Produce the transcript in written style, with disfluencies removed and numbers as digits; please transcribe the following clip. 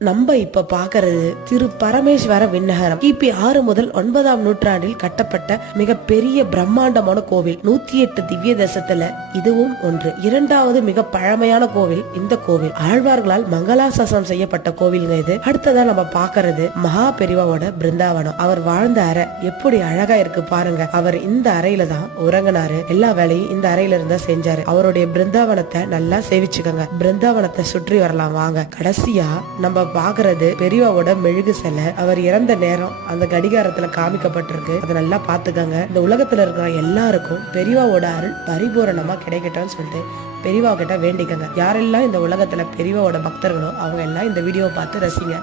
நம்ம இப்ப பாக்குறது திரு பரமேஸ்வர விண்ணகரம். கிபி 6 முதல் 9ஆம் நூற்றாண்டில் கட்டப்பட்ட மிகப்பெரிய பிரம்மாண்டமான கோவில். 108 திவ்ய தேசத்துல இதுவும் ஒன்று. இரண்டாவது மிக பழமையான கோவில் இந்த கோவில். ஆழ்வார்களால் மங்களாசாசனம் செய்யப்பட்ட கோவிலுங்க இது. அடுத்ததா நம்ம பாக்குறது மகா பெரிவாவோட பிருந்தாவனம். அவர் வாழ்ந்த அறை எப்படி அழகா இருக்கு பாருங்க. அவர் இந்த அறையில தான் உறங்கினாரு. எல்லா வேலையும் இந்த அறையில இருந்தா செஞ்சாரு. அவருடைய பிருந்தாவனத்தை நல்லா சேவிச்சுக்கோங்க. பிருந்தாவனத்தை சுற்றி வரலாம் வாங்க. கடைசியா நம்ம பாக்குறது பெரியவாவோட மெழுகு சிலை. அவர் இறந்த நேரம் அந்த கடிகாரத்துல காமிக்கப்பட்டிருக்கு. அதை நல்லா பாத்துக்கங்க. இந்த உலகத்துல இருக்கிற எல்லாருக்கும் பெரியவாவோட அருள் பரிபூரணமா கிடைக்கட்டும்னு சொல்லிட்டு பெரியவா கிட்ட வேண்டிக்கங்க. யாரெல்லாம் இந்த உலகத்துல பெரியவாவோட பக்தர்களோ அவங்க எல்லாம் இந்த வீடியோவை பார்த்து ரசிங்க.